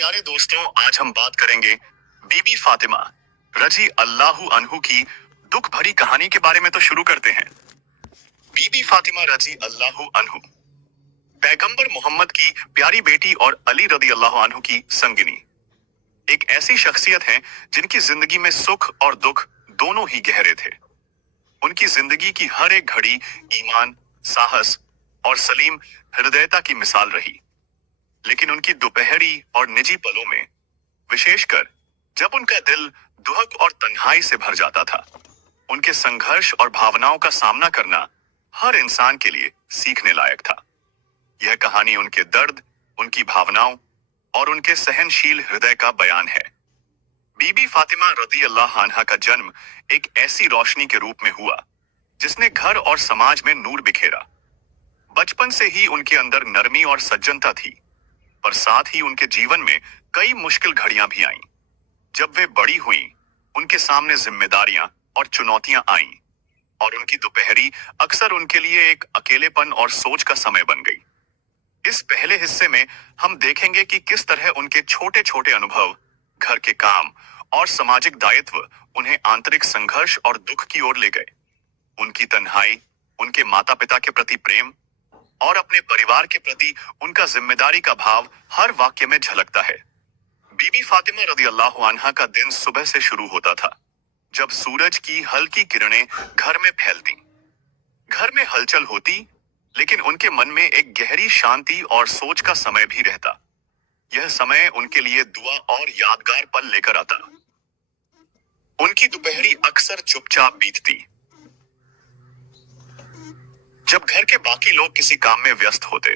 प्यारे दोस्तों, आज हम बात करेंगे बीबी फातिमा रजी अल्लाहु अन्हु की दुख भरी कहानी के बारे में। तो शुरू करते हैं। बीबी फातिमा रजी अल्लाहु अन्हु पैगंबर मोहम्मद की प्यारी बेटी और अली रदी अल्लाहु अन्हु की संगिनी, एक ऐसी शख्सियत है जिनकी जिंदगी में सुख और दुख दोनों ही गहरे थे। उनकी जिंदगी की हर एक घड़ी ईमान, साहस और सलीम हृदयता की मिसाल रही। लेकिन उनकी दोपहरी और निजी पलों में, विशेषकर जब उनका दिल दुहक और तन्हाई से भर जाता था, उनके संघर्ष और भावनाओं का सामना करना हर इंसान के लिए सीखने लायक था। यह कहानी उनके दर्द, उनकी भावनाओं और उनके सहनशील हृदय का बयान है। बीबी फातिमा रदी अल्लाह अन्हा का जन्म एक ऐसी रोशनी के रूप में हुआ जिसने घर और समाज में नूर बिखेरा। बचपन से ही उनके अंदर नरमी और सज्जनता थी, पर साथ ही उनके जीवन में कई मुश्किल घड़ियां भी आईं। जब वे बड़ी हुईं, उनके सामने जिम्मेदारियां और चुनौतियां आईं, और उनकी दोपहरी अक्सर उनके लिए एक अकेलेपन और सोच का समय बन गई। इस पहले हिस्से में हम देखेंगे कि किस तरह उनके छोटे छोटे अनुभव, घर के काम और सामाजिक दायित्व उन्हें आंतरिक संघर्ष और दुख की ओर ले गए। उनकी तन्हाई, उनके माता पिता के प्रति प्रेम और अपने परिवार के प्रति उनका जिम्मेदारी का भाव हर वाक्य में झलकता है। बीबी फातिमा रदी अल्लाह अन्हा का दिन सुबह से शुरू होता था, जब सूरज की हल्की किरणें घर में फैलती। घर में हलचल होती, लेकिन उनके मन में एक गहरी शांति और सोच का समय भी रहता। यह समय उनके लिए दुआ और यादगार पल लेकर आता। उनकी दोपहरी अक्सर चुपचाप बीतती, जब घर के बाकी लोग किसी काम में व्यस्त होते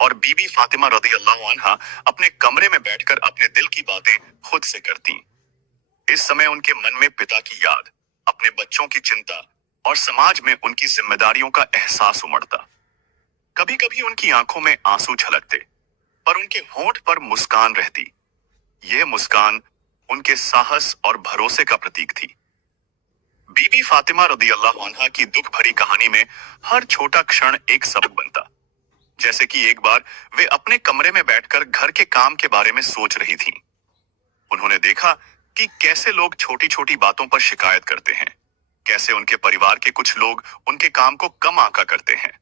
और बीबी फातिमा रदी अल्लाह अन्हा अपने कमरे में बैठकर अपने दिल की बातें खुद से करती। इस समय उनके मन में पिता की याद, अपने बच्चों की चिंता और समाज में उनकी जिम्मेदारियों का एहसास उमड़ता। कभी कभी उनकी आंखों में आंसू झलकते, पर उनके होंठ पर मुस्कान रहती। यह मुस्कान उनके साहस और भरोसे का प्रतीक थी। बीबी फातिमा रदी अल्लाह अन्हा की दुख भरी कहानी में हर छोटा क्षण एक सबक बनता। जैसे कि एक बार वे अपने कमरे में बैठकर घर के काम के बारे में सोच रही थीं। उन्होंने देखा कि कैसे लोग छोटी छोटी बातों पर शिकायत करते हैं, कैसे उनके परिवार के कुछ लोग उनके काम को कम आंका करते हैं।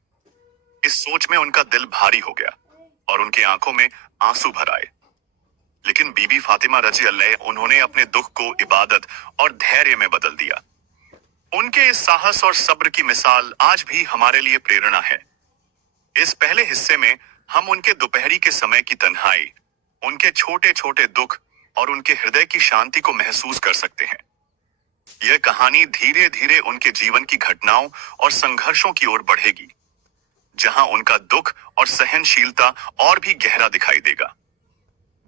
इस सोच में उनका दिल भारी हो गया और उनकी आंखों में आंसू भर आए। लेकिन बीबी फातिमा रजी अल्लाह उन्होंने अपने दुख को इबादत और धैर्य में बदल दिया। उनके इस साहस और सब्र की मिसाल आज भी हमारे लिए प्रेरणा है। इस पहले हिस्से में हम उनके दोपहरी के समय की तन्हाई, उनके छोटे छोटे दुख और उनके हृदय की शांति को महसूस कर सकते हैं। यह कहानी धीरे धीरे उनके जीवन की घटनाओं और संघर्षों की ओर बढ़ेगी, जहां उनका दुख और सहनशीलता और भी गहरा दिखाई देगा।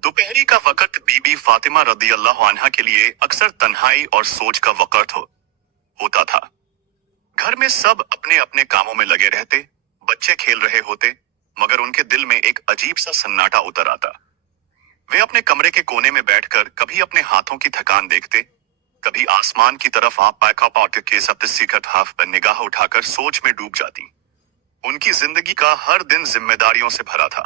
दोपहरी का वक्त बीबी फातिमा रदी अल्लाह अन्हा के लिए अक्सर तन्हाई और सोच का वक्त होता था। घर में सब अपने अपने कामों में लगे रहते, बच्चे खेल रहे होते, मगर उनके दिल में एक अजीब सा सन्नाटा उतर आता। वे अपने कमरे के कोने में बैठकर कभी अपने हाथों की थकान देखते, कभी आसमान की तरफ पर निगाह उठाकर सोच में डूब जाती। उनकी जिंदगी का हर दिन जिम्मेदारियों से भरा था।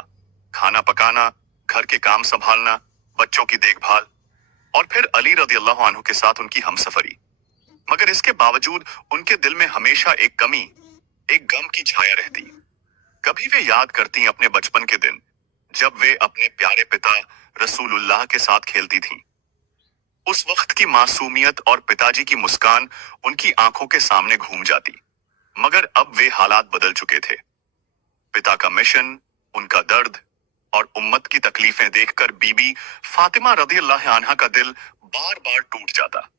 खाना पकाना, घर के काम संभालना, बच्चों की देखभाल और फिर अली रदी अल्लाह अन्हु के साथ उनकी हमसफरी। मगर इसके बावजूद उनके दिल में हमेशा एक कमी, एक गम की छाया रहती। कभी वे याद करती अपने बचपन के दिन, जब वे अपने प्यारे पिता रसूलुल्लाह के साथ खेलती थीं। उस वक्त की मासूमियत और पिताजी की मुस्कान उनकी आंखों के सामने घूम जाती। मगर अब वे हालात बदल चुके थे। पिता का मिशन, उनका दर्द और उम्मत की तकलीफें देखकर बीबी फातिमा रदी अल्लाह अन्हा का दिल बार बार टूट जाता।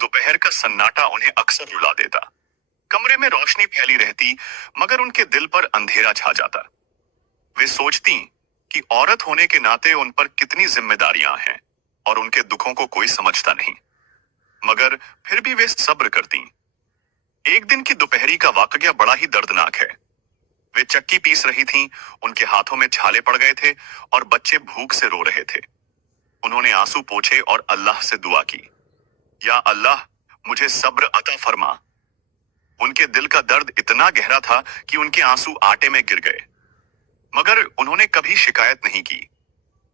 दोपहर का सन्नाटा उन्हें अक्सर रुला देता। कमरे में रोशनी फैली रहती, मगर उनके दिल पर अंधेरा छा जाता। वे सोचती कि औरत होने के नाते उन पर कितनी जिम्मेदारियां हैं और उनके दुखों को कोई समझता नहीं। मगर फिर भी वे सब्र करती। एक दिन की दोपहरी का वाकया बड़ा ही दर्दनाक है। वे चक्की पीस रही थीं, उनके हाथों में छाले पड़ गए थे और बच्चे भूख से रो रहे थे। उन्होंने आंसू पोंछे और अल्लाह से दुआ की, या अल्लाह, मुझे सब्र अता फरमा। उनके दिल का दर्द इतना गहरा था कि उनके आंसू आटे में गिर गए। मगर उन्होंने कभी शिकायत नहीं की।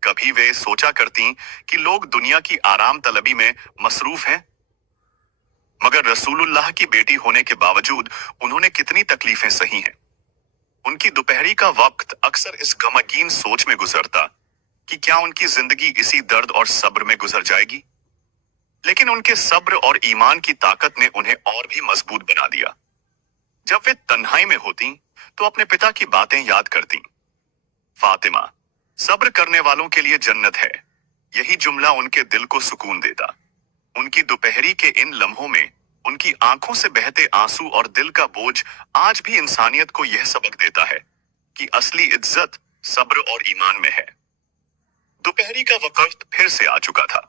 कभी वे सोचा करती कि लोग दुनिया की आराम तलबी में मसरूफ हैं, मगर रसूलुल्लाह की बेटी होने के बावजूद उन्होंने कितनी तकलीफें सही हैं। उनकी दोपहरी का वक्त अक्सर इस गमगीन सोच में गुजरता कि क्या उनकी जिंदगी इसी दर्द और सब्र में गुजर जाएगी। लेकिन उनके सब्र और ईमान की ताकत ने उन्हें और भी मजबूत बना दिया। जब वे तन्हाई में होती तो अपने पिता की बातें याद करती। फातिमा, सब्र करने वालों के लिए जन्नत है, यही जुमला उनके दिल को सुकून देता। उनकी दोपहरी के इन लम्हों में उनकी आंखों से बहते आंसू और दिल का बोझ आज भी इंसानियत को यह सबक देता है कि असली इज्जत सब्र और ईमान में है। दोपहरी का वक्त फिर से आ चुका था।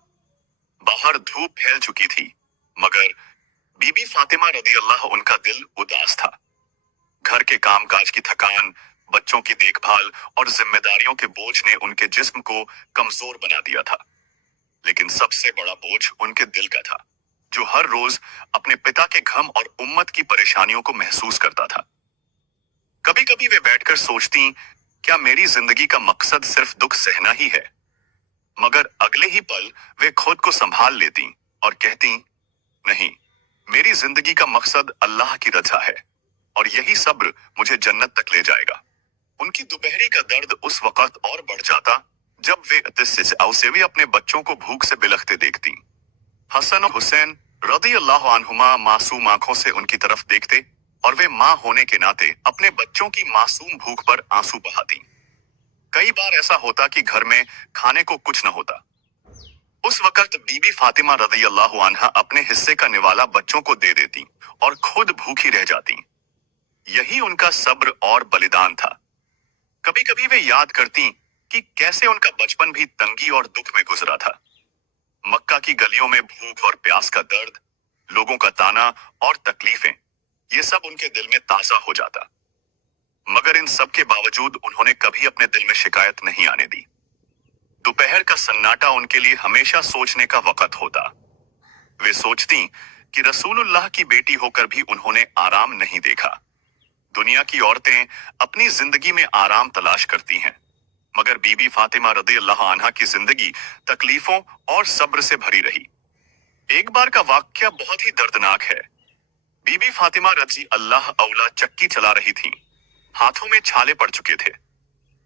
बाहर धूप फैल चुकी थी, मगर बीबी फातिमा रदी अल्लाह उनका दिल उदास था। घर के कामकाज की थकान, बच्चों की देखभाल और जिम्मेदारियों के बोझ ने उनके जिस्म को कमजोर बना दिया था। लेकिन सबसे बड़ा बोझ उनके दिल का था, जो हर रोज अपने पिता के गम और उम्मत की परेशानियों को महसूस करता था। कभी कभी वे बैठकर सोचती, क्या मेरी जिंदगी का मकसद सिर्फ दुख सहना ही है? मगर अगले ही पल वे खुद को संभाल लेती और कहती, नहीं, मेरी जिंदगी का मकसद अल्लाह की रजा है और यही सब्र मुझे जन्नत तक ले जाएगा। उनकी दोपहरी का दर्द उस वक्त और बढ़ जाता जब वे से भी अपने बच्चों को भूख से बिलखते देखती। हसन और हुसैन रदी अल्लाह अन्हुमा मासूम आंखों से उनकी तरफ देखते और वे माँ होने के नाते अपने बच्चों की मासूम भूख पर आंसू बहाती। कई बार ऐसा होता कि घर में खाने को कुछ न होता। उस वक्त बीबी फातिमा रदी अल्लाह अन्हा अपने हिस्से का निवाला बच्चों को दे देती और खुद भूखी रह जाती। यही उनका सब्र और बलिदान था। कभी कभी वे याद करती कि कैसे उनका बचपन भी तंगी और दुख में गुजरा था। मक्का की गलियों में भूख और प्यास का दर्द, लोगों का ताना और तकलीफें, ये सब उनके दिल में ताजा हो जाता। मगर इन सब के बावजूद उन्होंने कभी अपने दिल में शिकायत नहीं आने दी। दोपहर का सन्नाटा उनके लिए हमेशा सोचने का वक्त होता। वे सोचती कि रसूलुल्लाह की बेटी होकर भी उन्होंने आराम नहीं देखा। दुनिया की औरतें अपनी जिंदगी में आराम तलाश करती हैं, मगर बीबी फातिमा रदी अल्लाह अन्हा की जिंदगी तकलीफों और सब्र से भरी रही। एक बार का वाक्या बहुत ही दर्दनाक है। बीबी फातिमा रजी अल्लाह औला चक्की चला रही थी। हाथों में छाले पड़ चुके थे।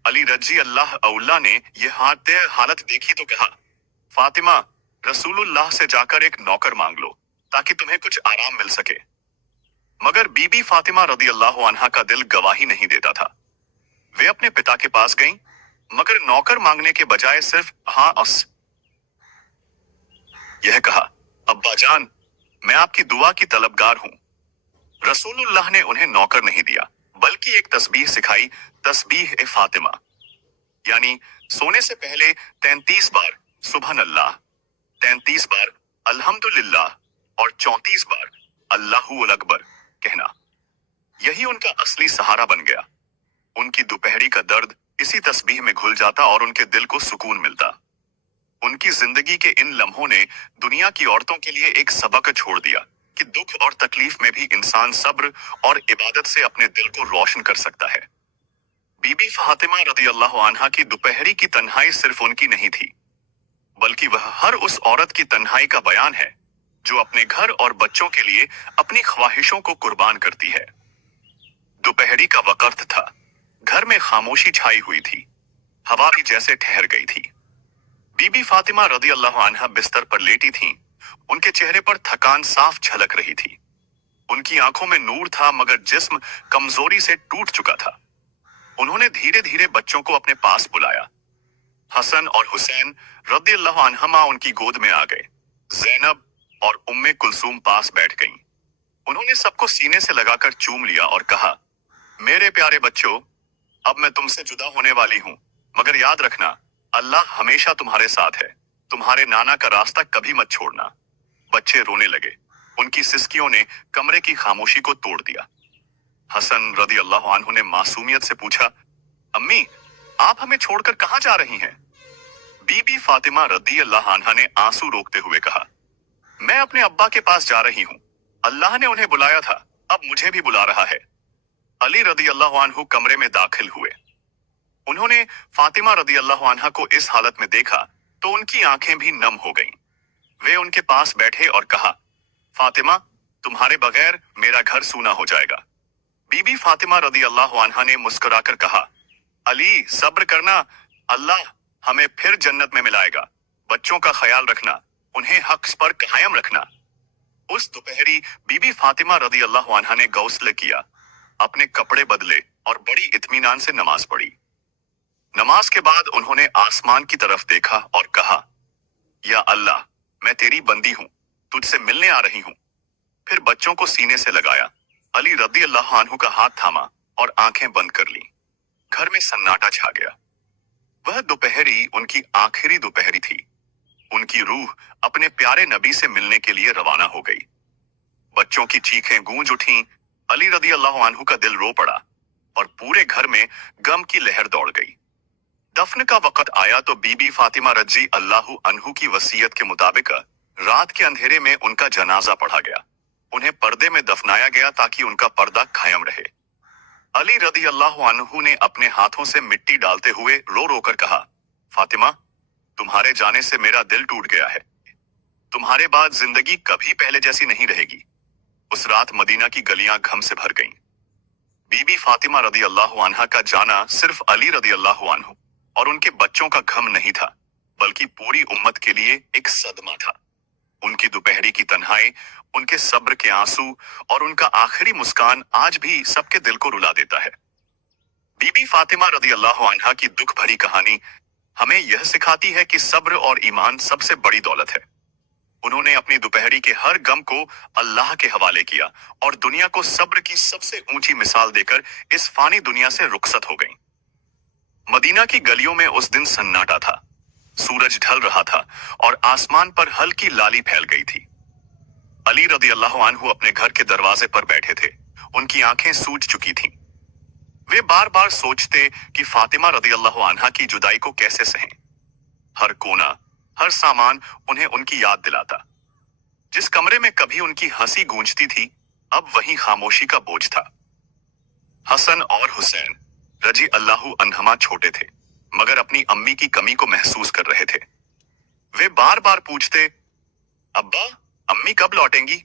अली रजी अल्लाह औला ने यह हालत देखी तो कहा, फातिमा, रसूलुल्लाह से जाकर एक नौकर मांग लो ताकि तुम्हें कुछ आराम मिल सके। मगर बीबी फातिमा रदी अल्लाह अन्हा का दिल गवाही नहीं देता था। वे अपने पिता के पास गईं, मगर नौकर मांगने के बजाय सिर्फ हाँ अस यह कहा, अब्बा जान, मैं आपकी दुआ की तलबगार हूं। रसूलुल्लाह ने उन्हें नौकर नहीं दिया, बल्कि एक तस्बीह सिखाई, तस्बीह ए फातिमा, यानी सोने से पहले 33 बार सुबहान अल्लाह, 33 बार अल्हम्दुलिल्लाह और 34 बार अल्लाहु अकबर कहना। यही उनका असली सहारा बन गया। उनकी दोपहरी का दर्द इसी तस्बीह में घुल जाता और उनके दिल को सुकून मिलता। उनकी जिंदगी के इन लम्हों ने दुनिया की औरतों के लिए एक सबक छोड़ दिया कि दुख और तकलीफ में भी इंसान सब्र और इबादत से अपने दिल को रोशन कर सकता है। बीबी फातिमा रदी अल्लाह अन्हा की दोपहरी की तन्हाई सिर्फ उनकी नहीं थी, बल्कि वह हर उस औरत की तन्हाई का बयान है जो अपने घर और बच्चों के लिए अपनी ख्वाहिशों को कुर्बान करती है। दोपहरी का वक्त था। घर में खामोशी छाई हुई थी। हवा भी जैसे ठहर गई थी। बीबी फातिमा रदी अल्लाह अन्हा बिस्तर पर लेटी थीं। उनके चेहरे पर थकान साफ झलक रही थी। उनकी आंखों में नूर था, मगर जिस्म कमजोरी से टूट चुका था। उन्होंने धीरे धीरे बच्चों को अपने पास बुलाया। हसन और हुसैन रदी अल्लाह अन्हुमा उनकी गोद में आ गए। जैनब और उम्मे कुलसूम पास बैठ गईं। उन्होंने सबको सीने से लगाकर चूम लिया और कहा, मेरे प्यारे बच्चों, अब मैं तुमसे जुदा होने वाली हूं, मगर याद रखना, अल्लाह हमेशा तुम्हारे साथ है। तुम्हारे नाना का रास्ता कभी मत छोड़ना। बच्चे रोने लगे। उनकी सिसकियों ने कमरे की खामोशी को तोड़ दिया। हसन रदी अल्लाह अन्हु ने मासूमियत से पूछा, अम्मी, आप हमें छोड़कर कहां जा रही हैं? बीबी फातिमा रदी अल्लाह अन्हा ने आंसू रोकते हुए कहा, मैं अपने अब्बा के पास जा रही हूं। अल्लाह ने उन्हें बुलाया था, अब मुझे भी बुला रहा है। अली रदी अल्लाह अन्हु कमरे में दाखिल हुए। उन्होंने फातिमा रदी अल्लाह अन्हा को इस हालत में देखा तो उनकी आंखें भी नम हो गईं। वे उनके पास बैठे और कहा, फातिमा, तुम्हारे बगैर मेरा घर सूना हो जाएगा। बीबी फातिमा रदी अल्लाह अन्हा ने मुस्कुराकर कहा, अली, सब्र करना, अल्लाह हमें फिर जन्नत में मिलाएगा। बच्चों का ख्याल रखना, उन्हें हक पर कायम रखना। उस दोपहरी बीबी फातिमा रदी अल्लाह अन्हा ने गौस्ल किया, अपने कपड़े बदले और बड़ी इत्मीनान से नमाज पढ़ी। नमाज के बाद उन्होंने आसमान की तरफ देखा और कहा, या अल्लाह, मैं तेरी बंदी हूं, तुझसे मिलने आ रही हूं। फिर बच्चों को सीने से लगाया, अली रदी अल्लाह अन्हु का हाथ थामा और आंखें बंद कर ली। घर में सन्नाटा छा गया। वह दोपहरी उनकी आखिरी दोपहरी थी। उनकी रूह अपने प्यारे नबी से मिलने के लिए रवाना हो गई। बच्चों की चीखें गूंज उठीं, अली रदी अल्लाह अन्हु का दिल रो पड़ा और पूरे घर में गम की लहर दौड़ गई। दफन का वक्त आया तो बीबी फातिमा रजी अल्लाह अन्हु की वसीयत के मुताबिक रात के अंधेरे में उनका जनाजा पढ़ा गया। उन्हें पर्दे में दफनाया गया ताकि उनका पर्दा कायम रहे। अली रदी अल्लाह अन्हु ने अपने हाथों से मिट्टी डालते हुए रो रो कर कहा, फातिमा, तुम्हारे जाने से मेरा दिल टूट गया है। तुम्हारे बाद जिंदगी कभी पहले जैसी नहीं रहेगी। उस रात मदीना की गलियां घम से भर गईं। बीबी फातिमा रदी अल्लाह अन्हा का जाना सिर्फ अली रदी अल्लाह अन्हु और उनके बच्चों का गम नहीं था, बल्कि पूरी उम्मत के लिए एक सदमा था। उनकी दोपहरी की तन्हाई, उनके सब्र के आंसू और उनका आखिरी मुस्कान आज भी सबके दिल को रुला देता है। बीबी फातिमा रदी अल्लाह अन्हा की दुख भरी कहानी हमें यह सिखाती है कि सब्र और ईमान सबसे बड़ी दौलत है। उन्होंने अपनी दोपहरी के हर गम को अल्लाह के हवाले किया और दुनिया को सब्र की सबसे ऊंची मिसाल देकर इस फानी दुनिया से रुखसत हो गईं। मदीना की गलियों में उस दिन सन्नाटा था। सूरज ढल रहा था और आसमान पर हल्की लाली फैल गई थी। अली रदी अल्लाह अन्हु अपने घर के दरवाजे पर बैठे थे। उनकी आंखें सूज चुकी थीं। वे बार बार सोचते कि फातिमा रदी अल्लाह अन्हा की जुदाई को कैसे सहें। हर कोना, हर सामान उन्हें उनकी याद दिलाता। जिस कमरे में कभी उनकी हंसी गूंजती थी, अब वहीं खामोशी का बोझ था। हसन और हुसैन रजी अल्लाहु अन्हमा छोटे थे, मगर अपनी अम्मी की कमी को महसूस कर रहे थे। वे बार बार पूछते, अब्बा, अम्मी कब लौटेंगी?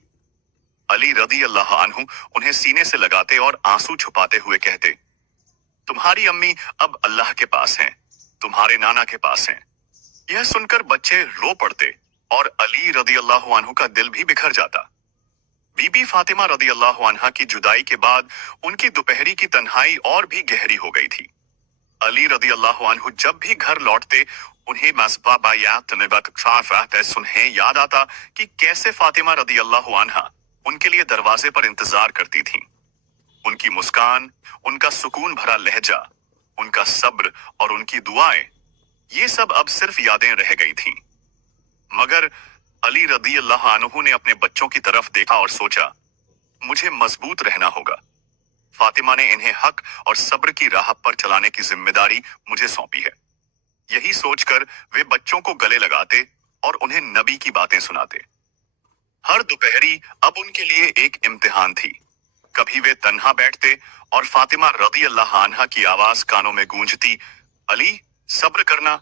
अली रदी अल्लाह अन्हु उन्हें सीने से लगाते और आंसू छुपाते हुए कहते, तुम्हारी अम्मी अब अल्लाह के पास हैं, तुम्हारे नाना के पास हैं। यह सुनकर बच्चे रो पड़ते और अली रदी अल्लाह अन्हु का दिल भी बिखर जाता। बीबी फातिमा रदी अल्लाह अन्हा की जुदाई के बाद उनकी दोपहरी की तन्हाई और भी गहरी हो गई थी। अली रदी अल्लाह अन्हु जब भी घर लौटते, उन्हें सुनहे याद आता कि कैसे फातिमा रदी अल्लाह अन्हा उनके लिए दरवाजे पर इंतजार करती थीं। उनकी मुस्कान, उनका सुकून भरा लहजा, उनका सब्र और उनकी दुआएं, ये सब अब सिर्फ यादें रह गई थीं। मगर अली रदी अल्लाह अन्हु ने अपने बच्चों की तरफ देखा और सोचा, मुझे मजबूत रहना होगा। फातिमा ने इन्हें हक और सब्र की राह पर चलाने की जिम्मेदारी मुझे सौंपी है। यही सोचकर वे बच्चों को गले लगाते और उन्हें नबी की बातें सुनाते। हर दोपहरी अब उनके लिए एक इम्तिहान थी। कभी वे तन्हा बैठते और फातिमा रदी अल्लाह अन्हा की आवाज कानों में गूंजती, अली, सब्र करना।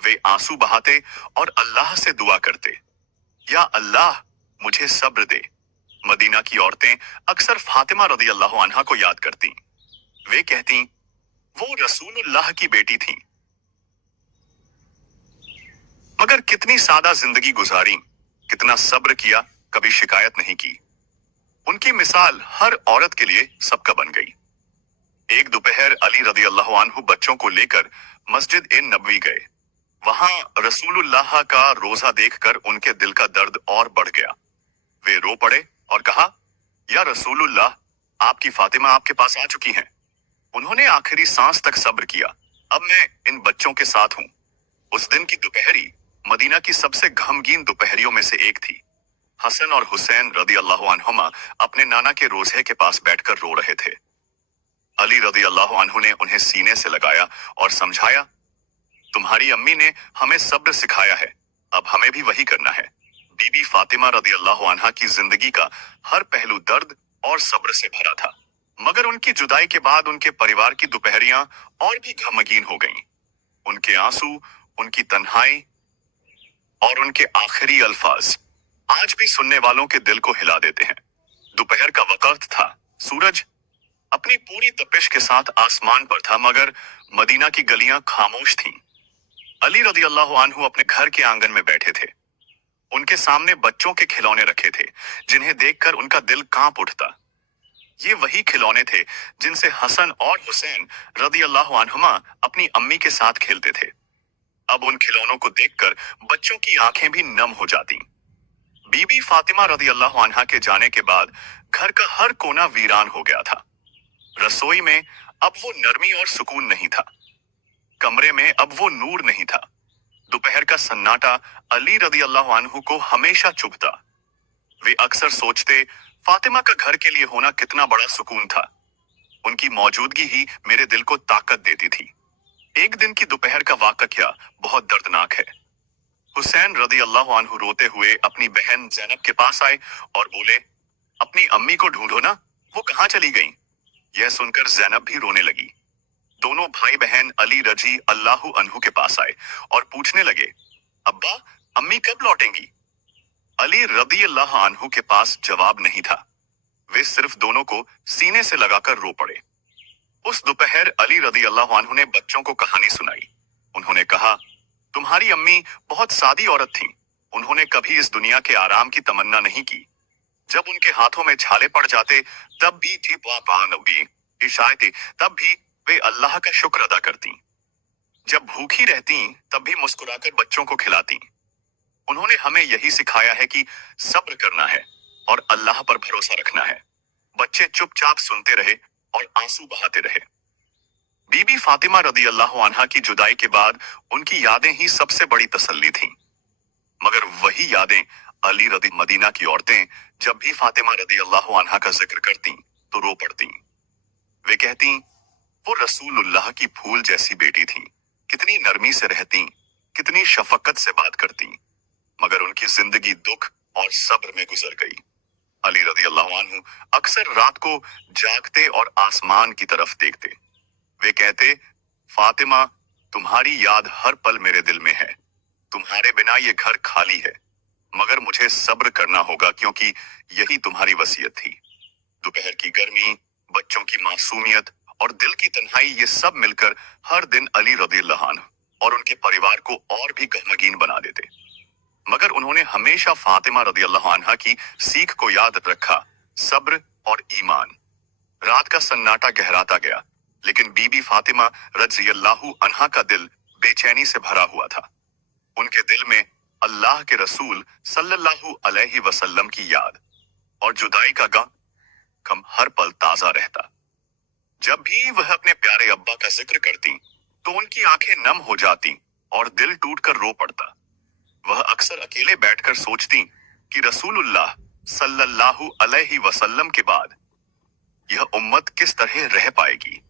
वे आंसू बहाते और अल्लाह से दुआ करते, या अल्लाह, मुझे सब्र दे। मदीना की औरतें अक्सर फातिमा रदी अल्लाह अन्हा को याद करती। वे कहती, वो रसूलुल्लाह की बेटी थीं। मगर कितनी सादा जिंदगी गुजारी, कितना सब्र किया, कभी शिकायत नहीं की। उनकी मिसाल हर औरत के लिए सबका बन गई। एक दोपहर अली रदी अल्लाह अन्हु बच्चों को लेकर मस्जिद ए नबवी गए। वहां रसूलुल्लाह का रोजा देखकर उनके दिल का दर्द और बढ़ गया। वे रो पड़े और कहा, या रसूलुल्लाह, आपकी फातिमा आपके पास आ चुकी हैं। उन्होंने आखिरी सांस तक सब्र किया। अब मैं इन बच्चों के साथ हूं। उस दिन की दोपहरी मदीना की सबसे गमगीन दोपहरियों में से एक थी। हसन और हुसैन रदी अल्लाह अन्हुमा अपने नाना के रोजे के पास बैठकर रो रहे थे। अली रदी अल्लाह अन्हु ने उन्हें सीने से लगाया और समझाया, तुम्हारी अम्मी ने हमें सब्र सिखाया है, अब हमें भी वही करना है। बीबी फातिमा रदी अल्लाह अन्हा की जिंदगी का हर पहलू दर्द और सब्र से भरा था। मगर उनकी जुदाई के बाद उनके परिवार की दोपहरियां और भी गमगीन हो गईं। उनके आंसू, उनकी तन्हाई और उनके आखिरी अल्फाज आज भी सुनने वालों के दिल को हिला देते हैं। दोपहर का वक्त था। सूरज अपनी पूरी तपिश के साथ आसमान पर था, मगर मदीना की गलियां खामोश थीं। अली रदी अल्लाह अन्हु अपने घर के आंगन में बैठे थे। उनके सामने बच्चों के खिलौने रखे थे, जिन्हें देखकर उनका दिल कांप उठता। ये वही खिलौने थे जिनसे हसन और हुसैन रदी अल्लाह अन्हुमा अपनी अम्मी के साथ खेलते थे। अब उन खिलौनों को देखकर बच्चों की आंखें भी नम हो जाती। बीबी फातिमा रदी अल्लाह अन्हा के जाने के बाद घर का हर कोना वीरान हो गया था। रसोई में अब वो नरमी और सुकून नहीं था। कमरे में अब वो नूर नहीं था। दोपहर का सन्नाटा अली रदी अल्लाह अन्हु को हमेशा चुभता। वे अक्सर सोचते, फातिमा का घर के लिए होना कितना बड़ा सुकून था। उनकी मौजूदगी ही मेरे दिल को ताकत देती थी। एक दिन की दोपहर का वाकया बहुत दर्दनाक है। हुसैन रदी अल्लाह अन्हु रोते हुए अपनी बहन जैनब के पास आए और बोले, अपनी अम्मी को ढूंढो ना, वो कहाँ चली गई? यह सुनकर जैनब भी रोने लगी। दोनों भाई बहन अली रजी अल्लाहु अन्हु के पास आए और पूछने लगे, अब्बा, अम्मी कब लौटेंगी? अली रदी अल्लाह अन्हु के पास जवाब नहीं था। वे सिर्फ दोनों को सीने से लगाकर रो पड़े। उस दोपहर अली रदी अल्लाह अन्हु ने बच्चों को कहानी सुनाई। उन्होंने कहा, तुम्हारी अम्मी बहुत सादी औरत थीं। उन्होंने कभी इस दुनिया के आराम की तमन्ना नहीं की। जब उनके हाथों में छाले पड़ जाते तब भी थी इशायती, तब भी वे अल्लाह का शुक्र अदा करती। जब भूखी रहती तब भी मुस्कुराकर बच्चों को खिलाती। उन्होंने हमें यही सिखाया है कि सब्र करना है और अल्लाह पर भरोसा रखना है। बच्चे चुपचाप सुनते रहे और आंसू बहाते रहे। बीबी फातिमा रदी अल्लाह अन्हा की जुदाई के बाद उनकी यादें ही सबसे बड़ी तसल्ली थीं। मगर वही यादें अली रदी मदीना की औरतें जब भी फातिमा रदी अल्लाह अन्हा का जिक्र करती तो रो पड़ती। वे कहती, वो रसूलुल्लाह की फूल जैसी बेटी थी। कितनी नरमी से रहती, कितनी शफकत से बात करती, मगर उनकी जिंदगी दुख और सब्र में गुजर गई। अली रदी अल्लाह अन्हु अक्सर रात को जागते और आसमान की तरफ देखते। वे कहते, फातिमा, तुम्हारी याद हर पल मेरे दिल में है। तुम्हारे बिना ये घर खाली है, मगर मुझे सब्र करना होगा क्योंकि यही तुम्हारी वसीयत थी। दोपहर की गर्मी, बच्चों की मासूमियत और दिल की तन्हाई, ये सब मिलकर हर दिन अली रज़ियल्लाहु अन्हु और उनके परिवार को और भी गमगीन बना देते। मगर उन्होंने हमेशा फातिमा रज़ियल्लाहु अन्हा की सीख को याद रखा, सब्र और ईमान। रात का सन्नाटा गहराता गया, लेकिन बीबी फातिमा रज़ियल्लाहु अन्हा का दिल बेचैनी से भरा हुआ था। उनके दिल में अल्लाह के रसूल सल्लल्लाहु अलैहि वसल्लम की याद और जुदाई का गम हर पल ताजा रहता। जब भी वह अपने प्यारे अब्बा का जिक्र करती तो उनकी आंखें नम हो जाती और दिल टूटकर रो पड़ता। वह अक्सर अकेले बैठकर सोचती कि रसूलुल्लाह सल्लल्लाहु अलैहि वसल्लम के बाद यह उम्मत किस तरह रह पाएगी।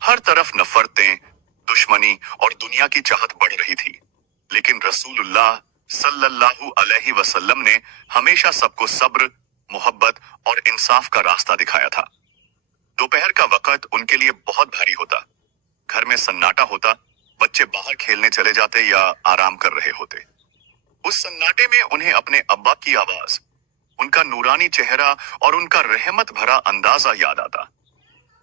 हर तरफ नफरतें, दुश्मनी और दुनिया की चाहत बढ़ रही थी, लेकिन रसूलुल्लाह सल्लल्लाहु अलैहि वसल्लम ने हमेशा सबको सब्र, मोहब्बत और इंसाफ का रास्ता दिखाया था। दोपहर का वक्त उनके लिए बहुत भारी होता। घर में सन्नाटा होता, बच्चे बाहर खेलने चले जाते या आराम कर रहे होते। उस सन्नाटे में उन्हें अपने अब्बा की आवाज, उनका नूरानी चेहरा और उनका रहमत भरा अंदाजा याद आता।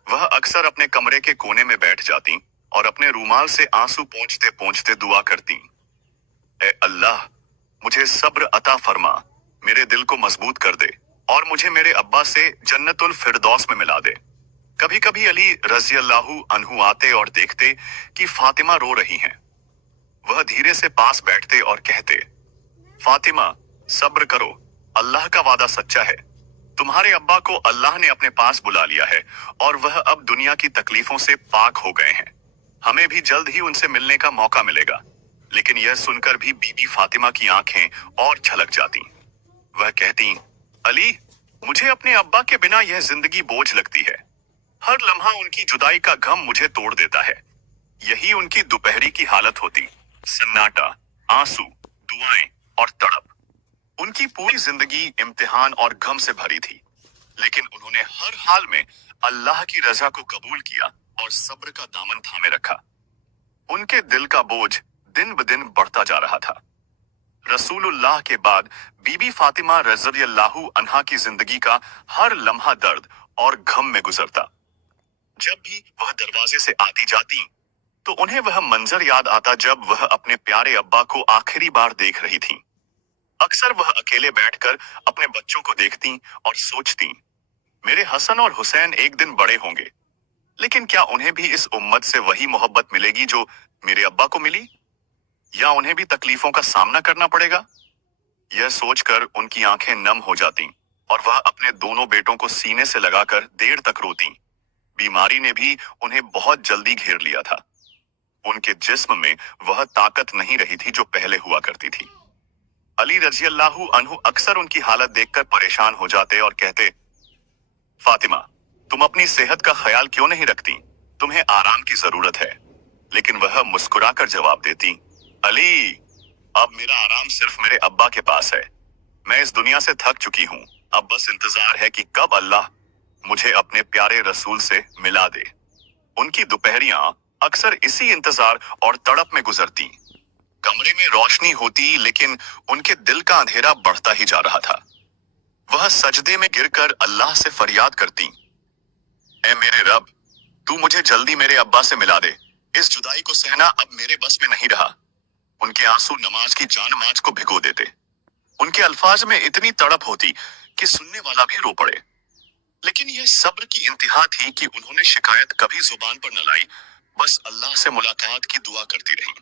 वह अक्सर अपने कमरे के कोने में बैठ जाती और अपने रूमाल से आंसू पोंछते पोंछते दुआ करती, ए अल्लाह, मुझे सब्र अता फरमा, मेरे दिल को मजबूत कर दे और मुझे मेरे अब्बा से जन्नतुल फिरदौस में मिला दे। कभी कभी अली रज़ियल्लाहु अन्हु आते और देखते कि फातिमा रो रही हैं। वह धीरे से पास बैठते और कहते, फातिमा, सब्र करो, अल्लाह का वादा सच्चा है। तुम्हारे अब्बा को अल्लाह ने अपने पास बुला लिया है और वह अब दुनिया की तकलीफों से पाक हो गए हैं। हमें भी जल्द ही उनसे मिलने का मौका मिलेगा। लेकिन यह सुनकर भी बीबी फातिमा की आंखें और छलक जाती। वह कहती, अली, मुझे अपने अब्बा के बिना यह जिंदगी बोझ लगती है। हर लम्हा उनकी जुदाई का गम मुझे तोड़ देता है। यही उनकी दोपहरी की हालत होती, सन्नाटा, आंसू, दुआएं और तड़प। उनकी पूरी जिंदगी इम्तिहान और गम से भरी थी, लेकिन उन्होंने हर हाल में अल्लाह की रजा को कबूल किया और सब्र का दामन थामे रखा। उनके दिल का बोझ दिन ब दिन बढ़ता जा रहा था। रसूलुल्लाह के बाद बीबी फातिमा रज़ियल्लाहु अन्हा की जिंदगी का हर लम्हा दर्द और गम में गुजरता। जब भी वह दरवाजे से आती जाती तो उन्हें वह मंजर याद आता जब वह अपने प्यारे अब्बा को आखिरी बार देख रही थीं। अक्सर वह अकेले बैठकर अपने बच्चों को देखती और सोचती, मेरे हसन और हुसैन एक दिन बड़े होंगे, लेकिन क्या उन्हें भी इस उम्मत से वही मोहब्बत मिलेगी जो मेरे अब्बा को मिली, या उन्हें भी तकलीफों का सामना करना पड़ेगा? यह सोचकर उनकी आंखें नम हो जाती और वह अपने दोनों बेटों को सीने से लगाकर देर तक रोती। बीमारी ने भी उन्हें बहुत जल्दी घेर लिया था। उनके जिस्म में वह ताकत नहीं रही थी जो पहले हुआ करती थी। अली रज़ियल्लाहु अन्हु अक्सर उनकी हालत देखकर परेशान हो जाते और कहते, फातिमा, तुम अपनी सेहत का ख्याल क्यों नहीं रखती? तुम्हें आराम की जरूरत है। लेकिन वह मुस्कुराकर जवाब देती, अली, अब मेरा आराम सिर्फ मेरे अब्बा के पास है। मैं इस दुनिया से थक चुकी हूँ। अब बस इंतजार है कि कब अल्लाह मुझे अपने प्यारे रसूल से मिला दे। उनकी दोपहरियां अक्सर इसी इंतजार और तड़प में गुजरती। कमरे में रोशनी होती, लेकिन उनके दिल का अंधेरा बढ़ता ही जा रहा था। वह सजदे में गिरकर अल्लाह से फरियाद करती, ऐ मेरे रब, तू मुझे जल्दी मेरे अब्बा से मिला दे। इस जुदाई को सहना अब मेरे बस में नहीं रहा। उनके आंसू नमाज की जानमाज को भिगो देते। उनके अल्फाज में इतनी तड़प होती कि सुनने वाला भी रो पड़े। लेकिन यह सब्र की इंतहा थी कि उन्होंने शिकायत कभी जुबान पर न लाई, बस अल्लाह से मुलाकात की दुआ करती रही।